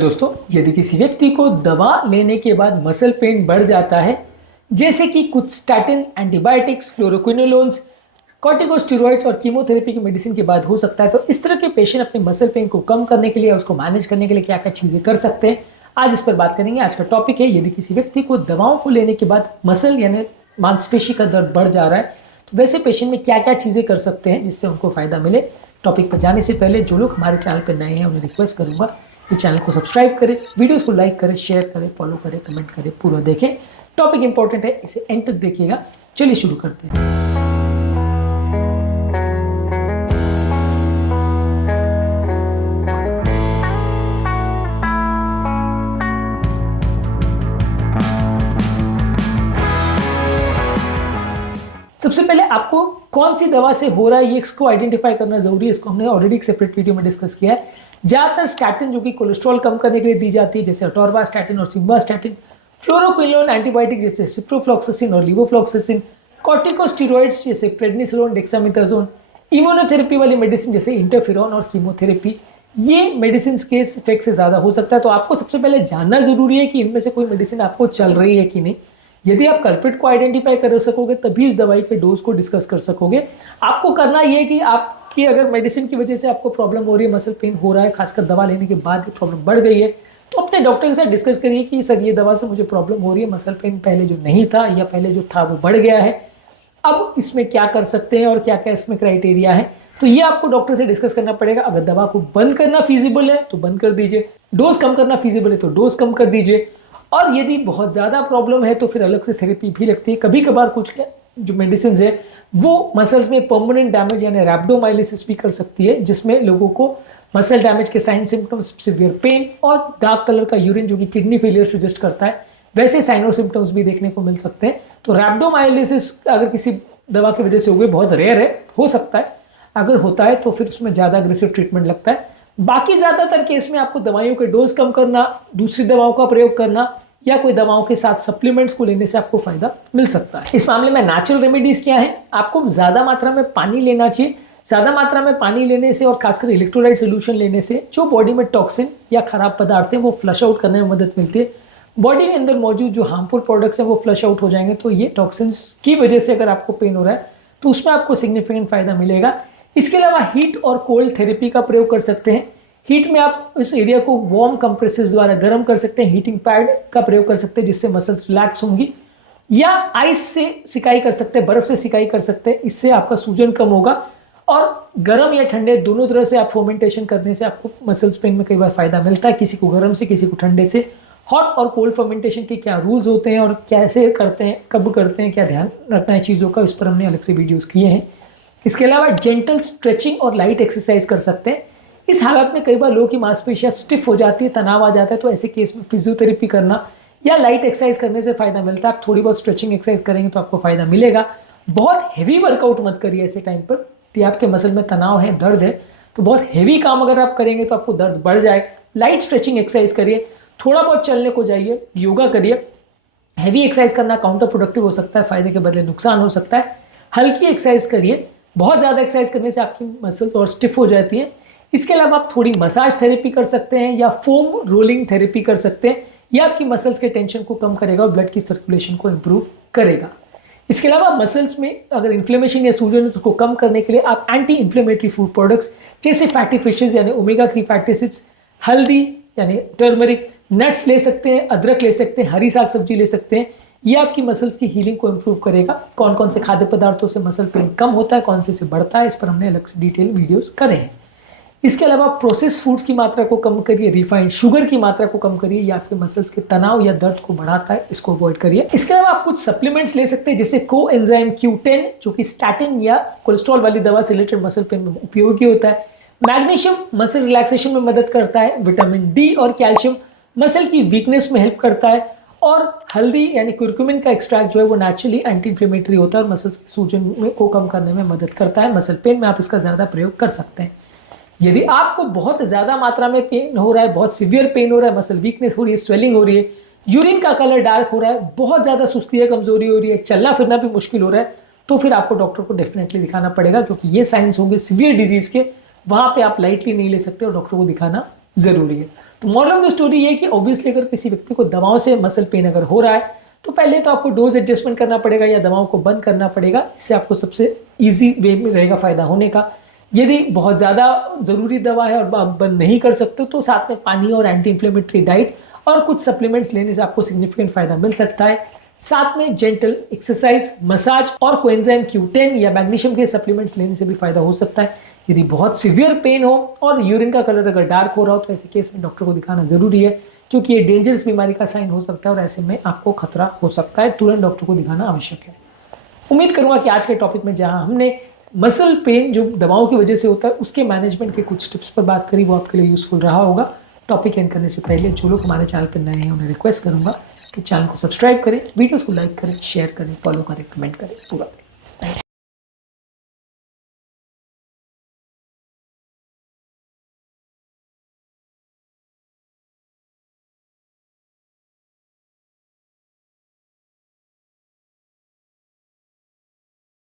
दोस्तों, यदि किसी व्यक्ति को दवा लेने के बाद मसल पेन बढ़ जाता है, जैसे कि कुछ स्टैटिन, एंटीबायोटिक्स, फ्लोरोक्विनोलोन्स, कॉर्टिकोस्टेरॉइड्स और कीमोथेरेपी की मेडिसिन के बाद हो सकता है, तो इस तरह के पेशेंट अपने मसल पेन को कम करने के लिए, उसको मैनेज करने के लिए क्या क्या चीज़ें कर सकते हैं, आज इस पर बात करेंगे। आज का टॉपिक है, यदि किसी व्यक्ति को दवाओं को लेने के बाद मसल यानी मांसपेशी का दर्द बढ़ जा रहा है, तो वैसे पेशेंट में क्या क्या चीज़ें कर सकते हैं जिससे उनको फ़ायदा मिले। टॉपिक पर जाने से पहले जो लोग हमारे चैनल पर नए हैं उन्हें रिक्वेस्ट करूँगा कि चैनल को सब्सक्राइब करें, वीडियोस को लाइक करें, शेयर करें, फॉलो करें, कमेंट करें, पूरा देखें। टॉपिक इंपॉर्टेंट है, इसे एंड तक देखिएगा। चलिए शुरू करते हैं। सबसे पहले आपको कौन सी दवा से हो रहा है ये इसको आइडेंटिफाई करना जरूरी है। इसको हमने ऑलरेडी एक सेपरेट वीडियो में डिस्कस किया है। ज़्यादातर स्टैटिन जो कि कोलेस्ट्रॉल कम करने के लिए दी जाती है, जैसे अटोरवास्टैटिन और सिम्वास्टैटिन, फ्लोरोक्विनोलोन एंटीबायोटिक जैसे सिप्रोफ्लॉक्सासिन और लिवोफ्लॉक्सासिन, कॉर्टिकोस्टेरॉइड्स जैसे प्रेडनिसोलोन, डेक्सामेथासोन, इम्यूनोथेरेपी वाली मेडिसिन जैसे इंटरफेरॉन और कीमोथेरेपी, ये मेडिसिन के इफेक्ट से ज़्यादा हो सकता है। तो आपको सबसे पहले जानना जरूरी है कि इनमें से कोई मेडिसिन आपको चल रही है कि नहीं। यदि आप कल्प्रिट को आइडेंटिफाई कर सकोगे तभी उस दवाई के डोज को डिस्कस कर सकोगे। आपको करना ये है कि आपकी अगर मेडिसिन की वजह से आपको प्रॉब्लम हो रही है, मसल पेन हो रहा है, खासकर दवा लेने के बाद ये प्रॉब्लम बढ़ गई है, तो अपने डॉक्टर के साथ डिस्कस करिए कि सर ये दवा से मुझे प्रॉब्लम हो रही है, मसल पेन पहले जो नहीं था या पहले जो था वो बढ़ गया है, अब इसमें क्या कर सकते हैं और क्या क्या इसमें क्राइटेरिया है। तो ये आपको डॉक्टर से डिस्कस करना पड़ेगा। अगर दवा को बंद करना फीजिबल है तो बंद कर दीजिए, डोज कम करना फीजिबल है तो डोज कम कर दीजिए, और यदि बहुत ज़्यादा प्रॉब्लम है तो फिर अलग से थेरेपी भी लगती है। कभी कभार कुछ जो मेडिसिन है वो मसल्स में परमानेंट डैमेज यानी रैप्डोमाइलिसिस भी कर सकती है, जिसमें लोगों को मसल डैमेज के साइन सिम्टम्स, सिवियर पेन और डार्क कलर का यूरिन जो कि किडनी फेलियर सजेस्ट करता है, वैसे साइन और सिम्टम्स भी देखने को मिल सकते हैं। तो रैप्डोमाइलिसिस अगर किसी दवा की वजह से हुए, बहुत रेयर है, हो सकता है, अगर होता है तो फिर उसमें ज़्यादा अग्रेसिव ट्रीटमेंट लगता है। बाकी ज़्यादातर केस में आपको दवाइयों के डोज कम करना, दूसरी दवाओं का प्रयोग करना या कोई दवाओं के साथ सप्लीमेंट्स को लेने से आपको फायदा मिल सकता है। इस मामले में नेचुरल रेमेडीज क्या है? आपको ज़्यादा मात्रा में पानी लेना चाहिए। ज़्यादा मात्रा में पानी लेने से और खासकर इलेक्ट्रोलाइट सोल्यूशन लेने से जो बॉडी में टॉक्सिन या खराब पदार्थ हैं वो फ्लश आउट करने में मदद मिलती है। बॉडी के अंदर मौजूद जो हार्मफुल प्रोडक्ट्स हैं वो फ्लश आउट हो जाएंगे। तो ये टॉक्सिन्स की वजह से अगर आपको पेन हो रहा है तो उसमें आपको सिग्निफिकेंट फायदा मिलेगा। इसके अलावा हीट और कोल्ड थेरेपी का प्रयोग कर सकते हैं। हीट में आप इस एरिया को वार्म कंप्रेसेस द्वारा गर्म कर सकते हैं, हीटिंग पैड का प्रयोग कर सकते हैं जिससे मसल्स रिलैक्स होंगी, या आइस से सिकाई कर सकते हैं, बर्फ से सिकाई कर सकते हैं, इससे आपका सूजन कम होगा। और गर्म या ठंडे दोनों तरह से आप फर्मेंटेशन करने से आपको मसल्स पेन में कई बार फायदा मिलता है, किसी को गर्म से किसी को ठंडे से। हॉट और कोल्ड फर्मेंटेशन के क्या रूल्स होते हैं और कैसे करते हैं, कब करते हैं, क्या ध्यान रखना है चीज़ों का, इस पर हमने अलग से वीडियोज़ किए हैं। इसके अलावा जेंटल स्ट्रेचिंग और लाइट एक्सरसाइज कर सकते हैं। इस हालत में कई बार लोगों की मांसपेशियां स्टिफ हो जाती है, तनाव आ जाता है, तो ऐसे केस में फिजियोथेरेपी करना या लाइट एक्सरसाइज करने से फायदा मिलता है। आप थोड़ी बहुत स्ट्रेचिंग एक्सरसाइज करेंगे तो आपको फायदा मिलेगा। बहुत हेवी वर्कआउट मत करिए ऐसे टाइम पर, यदि आपके मसल में तनाव है, दर्द है, तो बहुत हेवी काम अगर आप करेंगे तो आपको दर्द बढ़ जाएगा। लाइट स्ट्रेचिंग एक्सरसाइज करिए, थोड़ा बहुत चलने को जाइए, योगा करिए। हैवी एक्सरसाइज करना काउंटर प्रोडक्टिव हो सकता है, फायदे के बदले नुकसान हो सकता है। हल्की एक्सरसाइज करिए, बहुत ज़्यादा एक्सरसाइज करने से आपकी मसल्स और स्टिफ हो जाती है। इसके अलावा आप थोड़ी मसाज थेरेपी कर सकते हैं या फोम रोलिंग थेरेपी कर सकते हैं, यह आपकी मसल्स के टेंशन को कम करेगा और ब्लड की सर्कुलेशन को इंप्रूव करेगा। इसके अलावा मसल्स में अगर इन्फ्लेमेशन या सूजन है तो उसको कम करने के लिए आप एंटी इन्फ्लेमेटरी फूड प्रोडक्ट्स जैसे फैटी फिशेज यानी ओमेगा 3 फैटी एसिड्स, हल्दी यानी टर्मरिक, नट्स ले सकते हैं, अदरक ले सकते हैं, हरी साग सब्जी ले सकते हैं। ये आपकी मसल्स की हीलिंग को इंप्रूव करेगा। कौन कौन से खाद्य पदार्थों से मसल पेन कम होता है, कौन से बढ़ता है, इस पर हमने अलग से डिटेल वीडियोस करे हैं। इसके अलावा प्रोसेस फूड्स की मात्रा को कम करिए, रिफाइंड शुगर की मात्रा को कम करिए, ये आपके मसल्स के तनाव या दर्द को बढ़ाता है, इसको अवॉइड करिए। इसके अलावा आप कुछ सप्लीमेंट्स ले सकते हैं जैसे कोएंजाइम Q10 जो कि स्टैटिन या कोलेस्ट्रॉल वाली दवा से रिलेटेड मसल पेन में उपयोगी होता है। मैग्नीशियम मसल रिलैक्सेशन में मदद करता है। विटामिन डी और कैल्शियम मसल की वीकनेस में हेल्प करता है। और हल्दी यानी कुरकुमिन का एक्सट्रैक्ट जो है वो नेचुरली एंटी इन्फ्लेमेटरी होता है और मसल्स के सूजन को कम करने में मदद करता है। मसल पेन में आप इसका ज़्यादा प्रयोग कर सकते हैं। यदि आपको बहुत ज़्यादा मात्रा में पेन हो रहा है, बहुत सीवियर पेन हो रहा है, मसल वीकनेस हो रही है, स्वेलिंग हो रही है, यूरिन का कलर डार्क हो रहा है, बहुत ज़्यादा सुस्ती है, कमजोरी हो रही है, चलना फिरना भी मुश्किल हो रहा है, तो फिर आपको डॉक्टर को डेफिनेटली दिखाना पड़ेगा, क्योंकि ये साइंस होंगे सीवियर डिजीज़ के, वहाँ पे आप लाइटली नहीं ले सकते और डॉक्टर को दिखाना ज़रूरी है। तो मॉरल ऑफ द स्टोरी ये है कि ऑब्वियसली अगर किसी व्यक्ति को दवाओं से मसल पेन अगर हो रहा है तो पहले तो आपको डोज एडजस्टमेंट करना पड़ेगा या दवाओं को बंद करना पड़ेगा। इससे आपको सबसे ईजी वे में रहेगा फ़ायदा होने का। यदि बहुत ज़्यादा ज़रूरी दवा है और आप बंद नहीं कर सकते तो साथ में पानी और एंटी इन्फ्लेमेटरी डाइट और कुछ सप्लीमेंट्स लेने से आपको सिग्निफिकेंट फ़ायदा मिल सकता है। साथ में जेंटल एक्सरसाइज, मसाज और कोएंजाइम Q10 या मैग्नीशियम के सप्लीमेंट्स लेने से भी फायदा हो सकता है। यदि बहुत सीवियर पेन हो और यूरिन का कलर अगर डार्क हो रहा हो तो ऐसे केस में डॉक्टर को दिखाना जरूरी है, क्योंकि ये डेंजरस बीमारी का साइन हो सकता है और ऐसे में आपको खतरा हो सकता है। तुरंत डॉक्टर को दिखाना आवश्यक है। उम्मीद करूंगा कि आज के टॉपिक में जहां हमने मसल पेन जो दवाओं की वजह से होता है उसके मैनेजमेंट के कुछ टिप्स पर बात करी, वो आपके लिए यूजफुल रहा होगा। टॉपिक एंड करने से पहले जो लोग हमारे चैनल पर नए हैं उन्हें रिक्वेस्ट करूंगा कि चैनल को सब्सक्राइब करें, वीडियोस को लाइक करें, शेयर करें, फॉलो करें, कमेंट करें, पूरा करें।